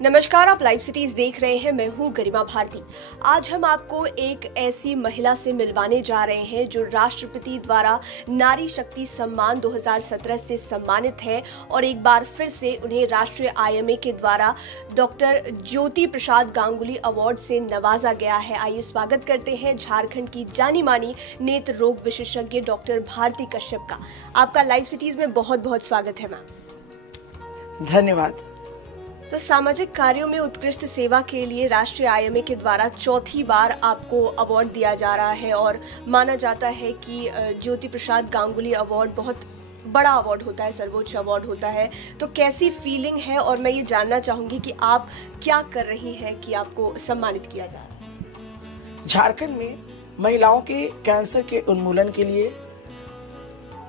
नमस्कार, आप live cities देख रहे हैं। मैं हूं गरिमा भारती। आज हम आपको एक ऐसी महिला से मिलवाने जा रहे हैं जो राष्ट्रपति द्वारा नारी शक्ति सम्मान 2017 से सम्मानित है और एक बार फिर से उन्हें राष्ट्रीय आईएमए के द्वारा डॉक्टर ज्योति प्रसाद गांगुली अवार्ड से नवाजा गया है। आइए स्वागत करते हैं झारखंड की जानी मानी नेत्र रोग विशेषज्ञ डॉक्टर भारती कश्यप का। आपका लाइव सिटीज में बहुत बहुत स्वागत है मैम। धन्यवाद। तो सामाजिक कार्यों में उत्कृष्ट सेवा के लिए राष्ट्रीय आईएमए के द्वारा चौथी बार आपको अवार्ड दिया जा रहा है और माना जाता है कि ज्योति प्रसाद गांगुली अवार्ड बहुत बड़ा अवार्ड होता है, सर्वोच्च अवार्ड होता है। तो कैसी फीलिंग है और मैं ये जानना चाहूँगी कि आप क्या कर रही हैं कि आपको सम्मानित किया जा रहा है। झारखंड में महिलाओं के कैंसर के उन्मूलन के लिए,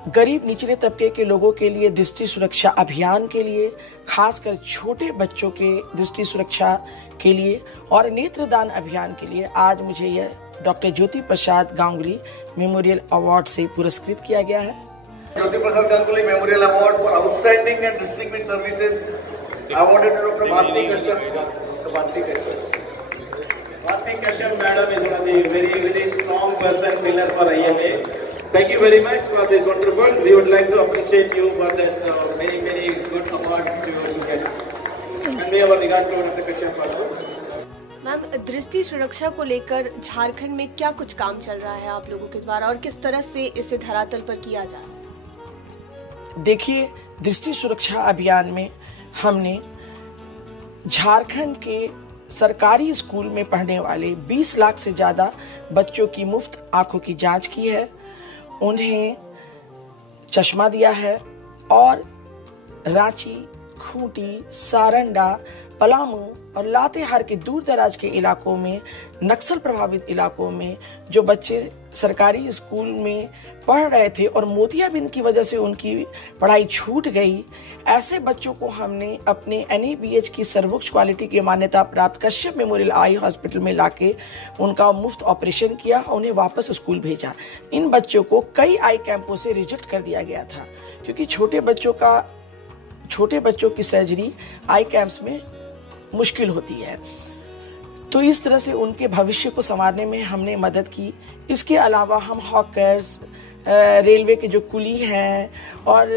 गरीब निचले तबके के लोगों के लिए दृष्टि सुरक्षा अभियान के लिए, खासकर छोटे बच्चों के दृष्टि सुरक्षा के लिए और नेत्रदान अभियान के लिए आज मुझे यह doctor Jyoti Prasad Ganguly memorial award से पुरस्कृत किया गया है। Jyoti Prasad Ganguly memorial award for outstanding and distinguished services awarded to doctor Bharti Kashyap. Bharti Kashyap madam is one of the very strong person pillar for IMA. Thank you very much for this wonderful. We would like to appreciate you for this many good awards which you will get. And we have a regard to Dr. Kashyap also. Ma'am, दृष्टि सुरक्षा को लेकर झारखंड में क्या कुछ काम चल रहा है आप लोगों के द्वारा और किस तरह से इसे धरातल पर किया जा रहा है? देखिए, दृष्टि सुरक्षा अभियान में हमने झारखंड के सरकारी स्कूल में पढ़ने वाले 20 लाख से ज़्यादा बच्चों की मुफ्त आंखों की जांच की है, उन्हें चश्मा दिया है और रांची, खूंटी, सारंडा, पलामू और लातेहार के दूर दराज के इलाकों में, नक्सल प्रभावित इलाकों में जो बच्चे सरकारी स्कूल में पढ़ रहे थे और मोतियाबिंद की वजह से उनकी पढ़ाई छूट गई, ऐसे बच्चों को हमने अपने NABH की सर्वोच्च क्वालिटी की मान्यता प्राप्त कश्यप मेमोरियल आई हॉस्पिटल में लाके उनका मुफ्त ऑपरेशन किया और उन्हें वापस स्कूल भेजा। इन बच्चों को कई आई कैंपों से रिजेक्ट कर दिया गया था क्योंकि छोटे बच्चों की सर्जरी आई कैंप्स में मुश्किल होती है। तो इस तरह से उनके भविष्य को संवारने में हमने मदद की। इसके अलावा हम हॉकर्स, रेलवे के जो कुली हैं और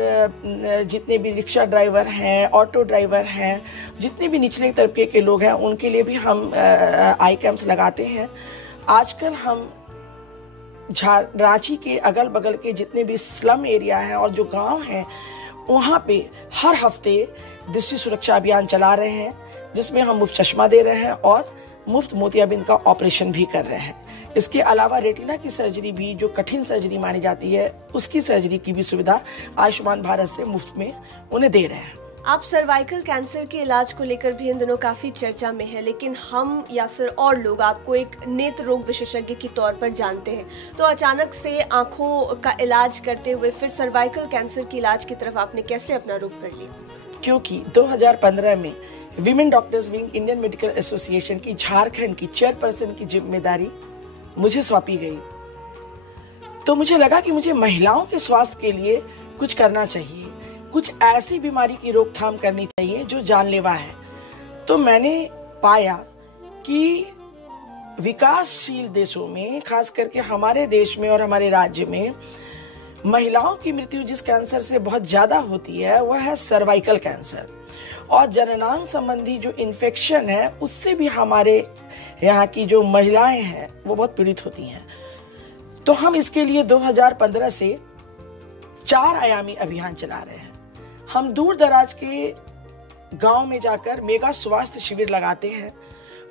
जितने भी रिक्शा ड्राइवर हैं, ऑटो ड्राइवर हैं, जितने भी निचले तबके के लोग हैं, उनके लिए भी हम आई कैंप्स लगाते हैं। आजकल हम रांची के अगल बगल के जितने भी स्लम एरिया हैं और जो गांव हैं, वहाँ पे हर हफ्ते दृष्टि सुरक्षा अभियान चला रहे हैं जिसमें हम मुफ्त चश्मा दे रहे हैं और मुफ्त मोतियाबिंद का ऑपरेशन भी कर रहे हैं। इसके अलावा रेटिना की सर्जरी भी, जो कठिन सर्जरी मानी जाती है, उसकी सर्जरी की भी सुविधा आयुष्मान भारत से मुफ्त में उन्हें दे रहे हैं। आप सर्वाइकल कैंसर के इलाज को लेकर भी इन दिनों काफी चर्चा में है, लेकिन हम या फिर और लोग आपको एक नेत्र रोग विशेषज्ञ के तौर पर जानते हैं। तो अचानक से आंखों का इलाज करते हुए फिर सर्वाइकल कैंसर के इलाज की तरफ आपने कैसे अपना रुख कर लिया? क्योंकि 2015 में women doctors wing Indian medical association की झारखंड की चेयरपर्सन की जिम्मेदारी मुझे सौंपी गई, तो मुझे लगा कि मुझे महिलाओं के स्वास्थ्य के लिए कुछ करना चाहिए, कुछ ऐसी बीमारी की रोकथाम करनी चाहिए जो जानलेवा है। तो मैंने पाया कि विकासशील देशों में, खास करके हमारे देश में और हमारे राज्य में, महिलाओं की मृत्यु जिस कैंसर से बहुत ज़्यादा होती है वह है सर्वाइकल कैंसर, और जननांग संबंधी जो इन्फेक्शन है उससे भी हमारे यहाँ की जो महिलाएं हैं वो बहुत पीड़ित होती हैं। तो हम इसके लिए 2015 से 4 आयामी अभियान चला रहे हैं। हम दूर दराज के गांव में जाकर मेगा स्वास्थ्य शिविर लगाते हैं।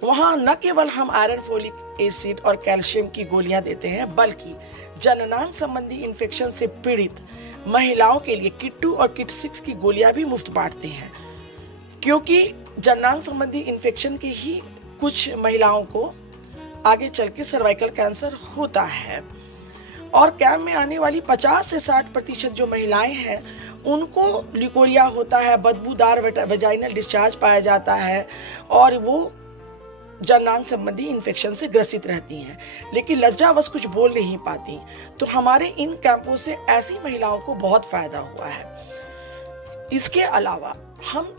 वहाँ न केवल हम आयरन, फोलिक एसिड और कैल्शियम की गोलियां देते हैं, बल्कि जननांग संबंधी इन्फेक्शन से पीड़ित महिलाओं के लिए किट 2 और किट 6 की गोलियां भी मुफ्त बांटते हैं, क्योंकि जननांग संबंधी इन्फेक्शन के ही कुछ महिलाओं को आगे चल के सर्वाइकल कैंसर होता है। और कैंप में आने वाली 50 से 60% जो महिलाएं हैं उनको ल्यूकोरिया होता है, बदबूदार वेजाइनल डिस्चार्ज पाया जाता है और वो जननांग संबंधी इन्फेक्शन से ग्रसित रहती हैं, लेकिन लज्जावश कुछ बोल नहीं पाती। तो हमारे इन कैंपों से ऐसी महिलाओं को बहुत फायदा हुआ है। इसके अलावा हम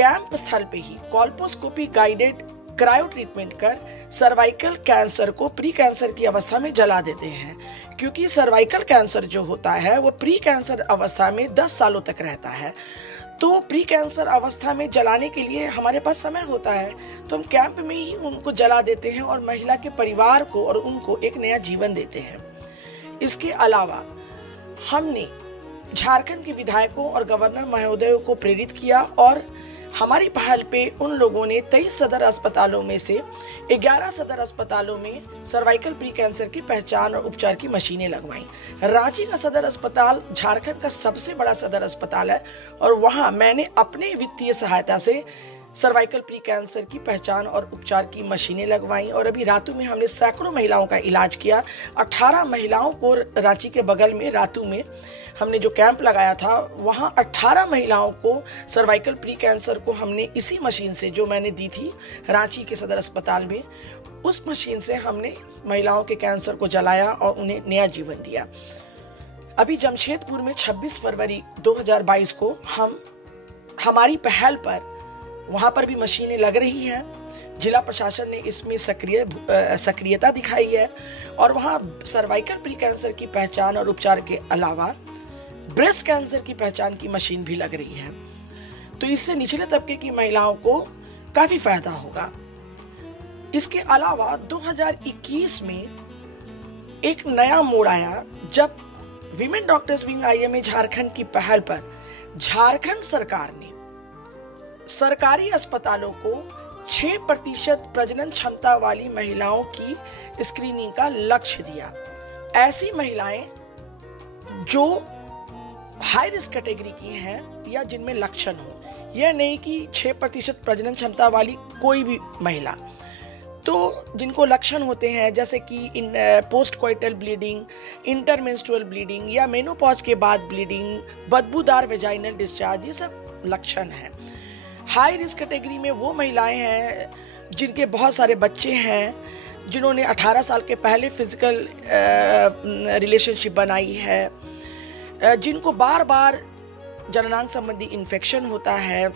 कैंप स्थल पे ही कॉल्पोस्कोपी गाइडेड क्रायो ट्रीटमेंट कर सर्वाइकल कैंसर को प्री कैंसर की अवस्था में जला देते हैं, क्योंकि सर्वाइकल कैंसर जो होता है वो प्री कैंसर अवस्था में 10 सालों तक रहता है। तो प्री कैंसर अवस्था में जलाने के लिए हमारे पास समय होता है, तो हम कैंप में ही उनको जला देते हैं और महिला के परिवार को और उनको एक नया जीवन देते हैं। इसके अलावा हमने झारखंड के विधायकों और गवर्नर महोदयों को प्रेरित किया और हमारी पहल पे उन लोगों ने 23 सदर अस्पतालों में से 11 सदर अस्पतालों में सर्वाइकल प्री कैंसर की पहचान और उपचार की मशीनें लगवाई। रांची का सदर अस्पताल झारखंड का सबसे बड़ा सदर अस्पताल है और वहां मैंने अपने वित्तीय सहायता से सर्वाइकल प्री कैंसर की पहचान और उपचार की मशीनें लगवाई और अभी रातू में हमने सैकड़ों महिलाओं का इलाज किया। 18 महिलाओं को रांची के बगल में रातू में हमने जो कैंप लगाया था, वहाँ 18 महिलाओं को सर्वाइकल प्री कैंसर को हमने इसी मशीन से, जो मैंने दी थी रांची के सदर अस्पताल में, उस मशीन से हमने महिलाओं के कैंसर को जलाया और उन्हें नया जीवन दिया। अभी जमशेदपुर में 26 फरवरी 2022 को हमारी पहल पर वहाँ पर भी मशीनें लग रही हैं। जिला प्रशासन ने इसमें सक्रियता दिखाई है और वहाँ सर्वाइकल प्री कैंसर की पहचान और उपचार के अलावा ब्रेस्ट कैंसर की पहचान की मशीन भी लग रही है। तो इससे निचले तबके की महिलाओं को काफ़ी फायदा होगा। इसके अलावा 2021 में एक नया मोड़ आया जब women doctors wing IMA Jharkhand की पहल पर झारखंड सरकार ने सरकारी अस्पतालों को 6% प्रजनन क्षमता वाली महिलाओं की स्क्रीनिंग का लक्ष्य दिया। ऐसी महिलाएं जो हाई रिस्क कैटेगरी की हैं या जिनमें लक्षण हो, यह नहीं कि 6% प्रजनन क्षमता वाली कोई भी महिला, तो जिनको लक्षण होते हैं जैसे कि post coital bleeding, intermenstrual bleeding या मेनोपॉज के बाद ब्लीडिंग, बदबूदार वेजाइनल डिस्चार्ज, ये सब लक्षण हैं। हाई रिस्क कैटेगरी में वो महिलाएं हैं जिनके बहुत सारे बच्चे हैं, जिन्होंने 18 साल के पहले फिजिकल रिलेशनशिप बनाई है, जिनको बार बार जननांग संबंधी इन्फेक्शन होता है,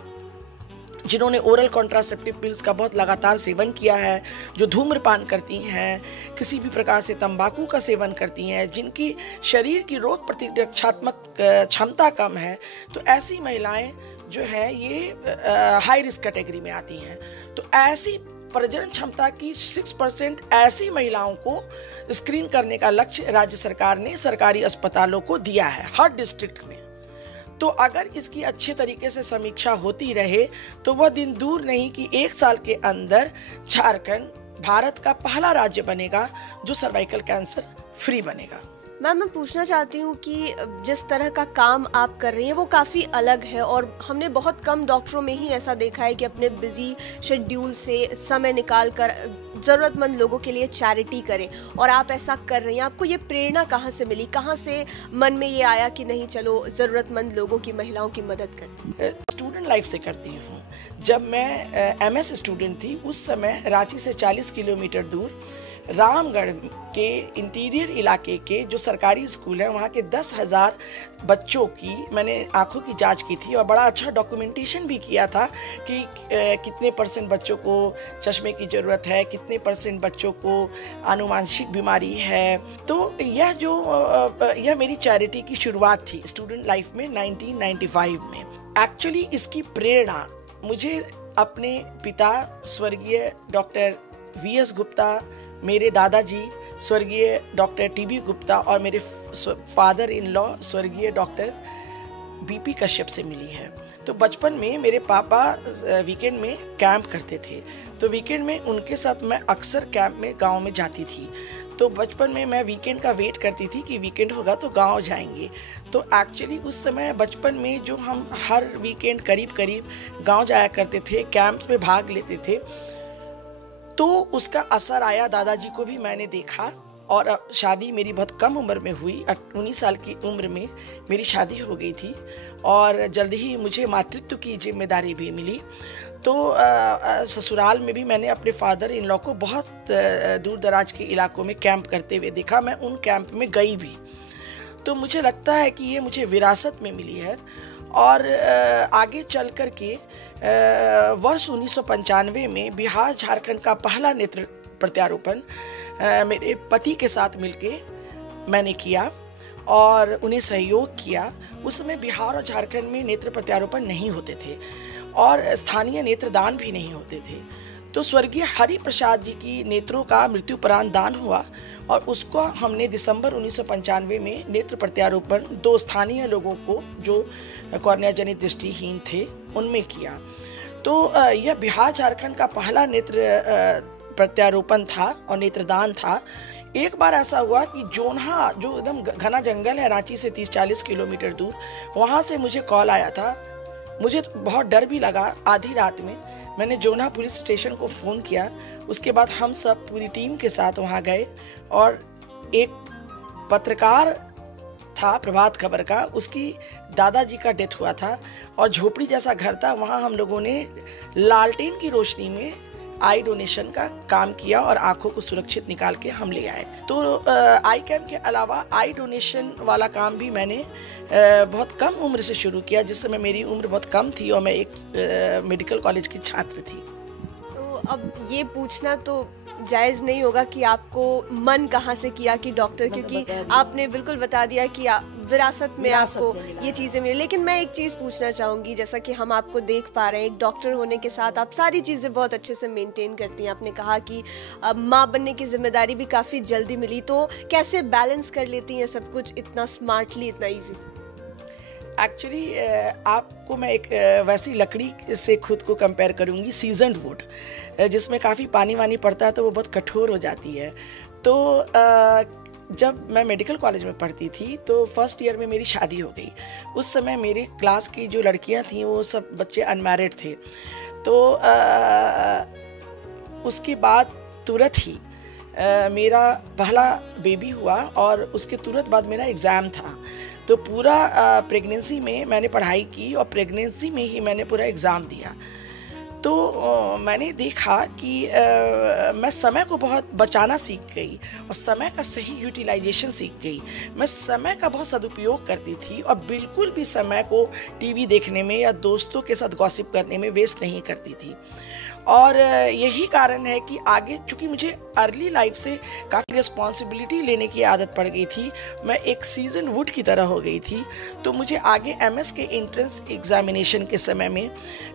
जिन्होंने ओरल कॉन्ट्रासेप्टिव पिल्स का बहुत लगातार सेवन किया है, जो धूम्रपान करती हैं, किसी भी प्रकार से तंबाकू का सेवन करती हैं, जिनकी शरीर की रोग प्रतिरक्षात्मक क्षमता कम है, तो ऐसी महिलाएं जो है ये हाई रिस्क कैटेगरी में आती हैं। तो ऐसी प्रजनन क्षमता की 6% ऐसी महिलाओं को स्क्रीन करने का लक्ष्य राज्य सरकार ने सरकारी अस्पतालों को दिया है हर डिस्ट्रिक्ट में। तो अगर इसकी अच्छे तरीके से समीक्षा होती रहे तो वह दिन दूर नहीं कि 1 साल के अंदर झारखंड भारत का पहला राज्य बनेगा जो सर्वाइकल कैंसर फ्री बनेगा। मैम, मैं पूछना चाहती हूँ कि जिस तरह का काम आप कर रही हैं वो काफ़ी अलग है और हमने बहुत कम डॉक्टरों में ही ऐसा देखा है कि अपने बिजी शेड्यूल से समय निकाल कर ज़रूरतमंद लोगों के लिए चैरिटी करें, और आप ऐसा कर रही हैं। आपको ये प्रेरणा कहाँ से मिली, कहाँ से मन में ये आया कि नहीं चलो ज़रूरतमंद लोगों की, महिलाओं की मदद करते? स्टूडेंट लाइफ से करती हूँ। जब मैं MS स्टूडेंट थी उस समय रांची से 40 किलोमीटर दूर रामगढ़ के इंटीरियर इलाके के जो सरकारी स्कूल हैं वहाँ के 10,000 बच्चों की मैंने आंखों की जांच की थी और बड़ा अच्छा डॉक्यूमेंटेशन भी किया था कि कितने % बच्चों को चश्मे की ज़रूरत है, कितने % बच्चों को आनुवांशिक बीमारी है। तो यह मेरी चैरिटी की शुरुआत थी स्टूडेंट लाइफ में 1995 में। एक्चुअली इसकी प्रेरणा मुझे अपने पिता स्वर्गीय डॉक्टर VS गुप्ता, मेरे दादाजी स्वर्गीय डॉक्टर TB गुप्ता और मेरे फादर इन लॉ स्वर्गीय डॉक्टर BP कश्यप से मिली है। तो बचपन में मेरे पापा वीकेंड में कैंप करते थे, तो वीकेंड में उनके साथ मैं अक्सर कैंप में गांव में जाती थी। तो बचपन में मैं वीकेंड का वेट करती थी कि वीकेंड होगा तो गांव जाएंगे। तो एक्चुअली उस समय बचपन में जो हम हर वीकेंड करीब गांव जाया करते थे, कैंप्स में भाग लेते थे, तो उसका असर आया। दादाजी को भी मैंने देखा और शादी मेरी बहुत कम उम्र में हुई। 19 साल की उम्र में मेरी शादी हो गई थी और जल्दी ही मुझे मातृत्व की जिम्मेदारी भी मिली। तो ससुराल में भी मैंने अपने फादर इन लॉ को बहुत दूर दराज के इलाकों में कैंप करते हुए देखा। मैं उन कैंप में गई भी। तो मुझे लगता है कि ये मुझे विरासत में मिली है और आगे चल कर के वर्ष 1995 में बिहार झारखंड का पहला नेत्र प्रत्यारोपण मेरे पति के साथ मिलके मैंने किया और उन्हें सहयोग किया। उस समय बिहार और झारखंड में नेत्र प्रत्यारोपण नहीं होते थे और स्थानीय नेत्रदान भी नहीं होते थे। तो स्वर्गीय हरि प्रसाद जी की नेत्रों का मृत्युपरांत दान हुआ और उसको हमने दिसंबर 1995 में नेत्र प्रत्यारोपण 2 स्थानीय लोगों को जो कॉर्निया जनित दृष्टिहीन थे उनमें किया। तो यह बिहार झारखंड का पहला नेत्र प्रत्यारोपण था और नेत्रदान था। एक बार ऐसा हुआ कि जोन्हा जो एकदम घना जंगल है रांची से 30-40 किलोमीटर दूर, वहाँ से मुझे कॉल आया था। मुझे तो बहुत डर भी लगा। आधी रात में मैंने जोन्हा पुलिस स्टेशन को फ़ोन किया। उसके बाद हम सब पूरी टीम के साथ वहाँ गए और एक पत्रकार था प्रभात खबर का, उसकी दादाजी का डेथ हुआ था और झोपड़ी जैसा घर था। वहाँ हम लोगों ने लालटेन की रोशनी में आई डोनेशन का काम किया और आंखों को सुरक्षित निकाल के हम ले आए। तो आई कैम्प के अलावा आई डोनेशन वाला काम भी मैंने बहुत कम उम्र से शुरू किया, जिस समय मेरी उम्र बहुत कम थी और मैं एक मेडिकल कॉलेज की छात्र थी। तो अब ये पूछना तो जायज़ नहीं होगा कि आपको मन कहाँ से किया कि डॉक्टर, क्योंकि आपने बिल्कुल बता दिया कि विरासत में आपको ये चीज़ें मिली। लेकिन मैं एक चीज़ पूछना चाहूँगी, जैसा कि हम आपको देख पा रहे हैं, एक डॉक्टर होने के साथ आप सारी चीज़ें बहुत अच्छे से मेंटेन करती हैं। आपने कहा कि माँ बनने की जिम्मेदारी भी काफ़ी जल्दी मिली, तो कैसे बैलेंस कर लेती हैं सब कुछ इतना स्मार्टली, इतना ईजी? एक्चुअली आपको मैं एक वैसी लकड़ी से खुद को कंपेयर करूँगी, सीजन्ड वुड, जिसमें काफ़ी पानी वानी पड़ता है तो वो बहुत कठोर हो जाती है। तो जब मैं मेडिकल कॉलेज में पढ़ती थी तो फर्स्ट ईयर में मेरी शादी हो गई। उस समय मेरे क्लास की जो लड़कियां थीं वो सब बच्चे अनमैरिड थे। तो उसके बाद तुरंत ही मेरा पहला बेबी हुआ और उसके तुरंत बाद मेरा एग्ज़ाम था। तो पूरा प्रेगनेंसी में मैंने पढ़ाई की और प्रेगनेंसी में ही मैंने पूरा एग्ज़ाम दिया। तो मैंने देखा कि मैं समय को बहुत बचाना सीख गई और समय का सही यूटिलाइजेशन सीख गई। मैं समय का बहुत सदुपयोग करती थी और बिल्कुल भी समय को टीवी देखने में या दोस्तों के साथ गॉसिप करने में वेस्ट नहीं करती थी। और यही कारण है कि आगे, चूँकि मुझे अर्ली लाइफ से काफ़ी रिस्पॉन्सिबिलिटी लेने की आदत पड़ गई थी, मैं एक सीजन वुड की तरह हो गई थी, तो मुझे आगे एमएस के एंट्रेंस एग्जामिनेशन के समय में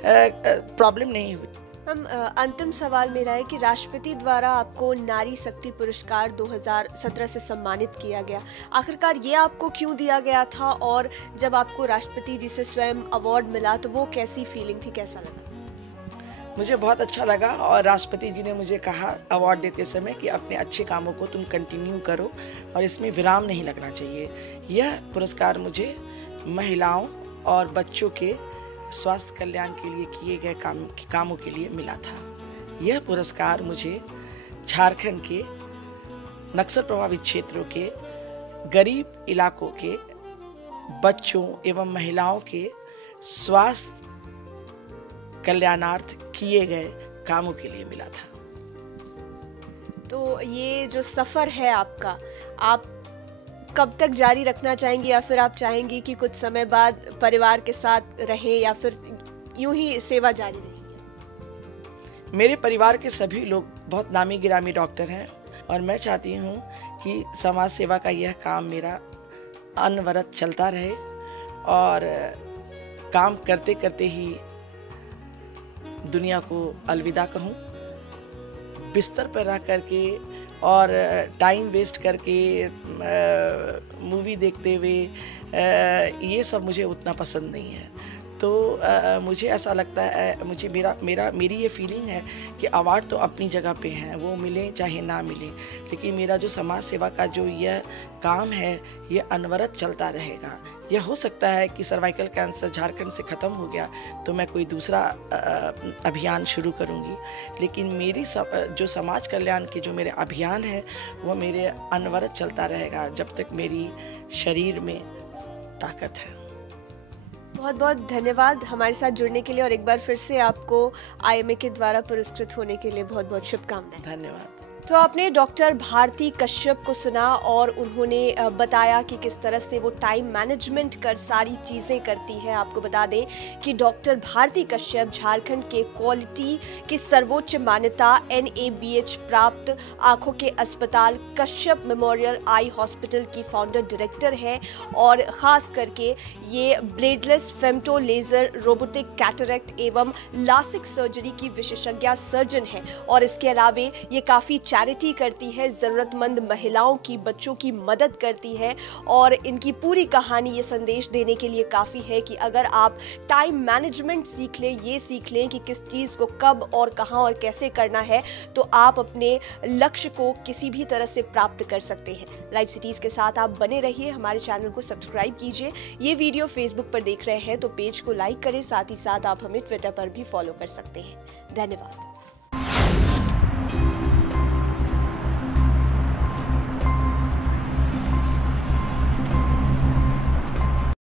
प्रॉब्लम नहीं हुई। हम अंतिम सवाल मेरा है कि राष्ट्रपति द्वारा आपको नारी शक्ति पुरस्कार 2017 से सम्मानित किया गया। आखिरकार ये आपको क्यों दिया गया था, और जब आपको राष्ट्रपति जी से स्वयं अवार्ड मिला तो वो कैसी फीलिंग थी, कैसा लगा? मुझे बहुत अच्छा लगा और राष्ट्रपति जी ने मुझे कहा अवार्ड देते समय कि अपने अच्छे कामों को तुम कंटिन्यू करो और इसमें विराम नहीं लगना चाहिए। यह पुरस्कार मुझे महिलाओं और बच्चों के स्वास्थ्य कल्याण के लिए किए गए कामों के लिए मिला था। यह पुरस्कार मुझे झारखंड के नक्सल प्रभावित क्षेत्रों के गरीब इलाकों के बच्चों एवं महिलाओं के स्वास्थ्य कल्याणार्थ किए गए कामों के लिए मिला था। तो ये जो सफ़र है आपका, आप कब तक जारी रखना चाहेंगी, या फिर आप चाहेंगी कि कुछ समय बाद परिवार के साथ रहें, या फिर यूं ही सेवा जारी रहेगी? मेरे परिवार के सभी लोग बहुत नामी गिरामी डॉक्टर हैं और मैं चाहती हूं कि समाज सेवा का यह काम मेरा अनवरत चलता रहे और काम करते करते ही दुनिया को अलविदा कहूं। बिस्तर पर रह करके और टाइम वेस्ट करके मूवी देखते हुए ये सब मुझे उतना पसंद नहीं है। तो मुझे ऐसा लगता है, मेरी ये फीलिंग है कि अवार्ड तो अपनी जगह पे हैं, वो मिले चाहे ना मिले, लेकिन मेरा जो समाज सेवा का जो यह काम है ये अनवरत चलता रहेगा। यह हो सकता है कि सर्वाइकल कैंसर झारखंड से ख़त्म हो गया तो मैं कोई दूसरा अभियान शुरू करूँगी, लेकिन मेरी जो समाज कल्याण के जो मेरे अभियान है वो मेरे अनवरत चलता रहेगा जब तक मेरी शरीर में ताकत है। बहुत बहुत धन्यवाद हमारे साथ जुड़ने के लिए, और एक बार फिर से आपको IMA के द्वारा पुरस्कृत होने के लिए बहुत बहुत शुभकामनाएं। धन्यवाद। तो आपने डॉक्टर भारती कश्यप को सुना और उन्होंने बताया कि किस तरह से वो टाइम मैनेजमेंट कर सारी चीज़ें करती हैं। आपको बता दें कि डॉक्टर भारती कश्यप झारखंड के क्वालिटी की सर्वोच्च मान्यता NABH प्राप्त आंखों के अस्पताल कश्यप मेमोरियल आई हॉस्पिटल की फाउंडर डायरेक्टर हैं और ख़ास करके ये bladeless femto laser robotic cataract एवं लासिक सर्जरी की विशेषज्ञ सर्जन हैं। और इसके अलावे ये काफ़ी चैरिटी करती है, ज़रूरतमंद महिलाओं की, बच्चों की मदद करती है और इनकी पूरी कहानी ये संदेश देने के लिए काफ़ी है कि अगर आप टाइम मैनेजमेंट सीख लें, ये सीख लें कि किस चीज़ को कब और कहां और कैसे करना है, तो आप अपने लक्ष्य को किसी भी तरह से प्राप्त कर सकते हैं। लाइव सिटीज़ के साथ आप बने रहिए, हमारे चैनल को सब्सक्राइब कीजिए। ये वीडियो फेसबुक पर देख रहे हैं तो पेज को लाइक करें, साथ ही साथ आप हमें ट्विटर पर भी फॉलो कर सकते हैं। धन्यवाद।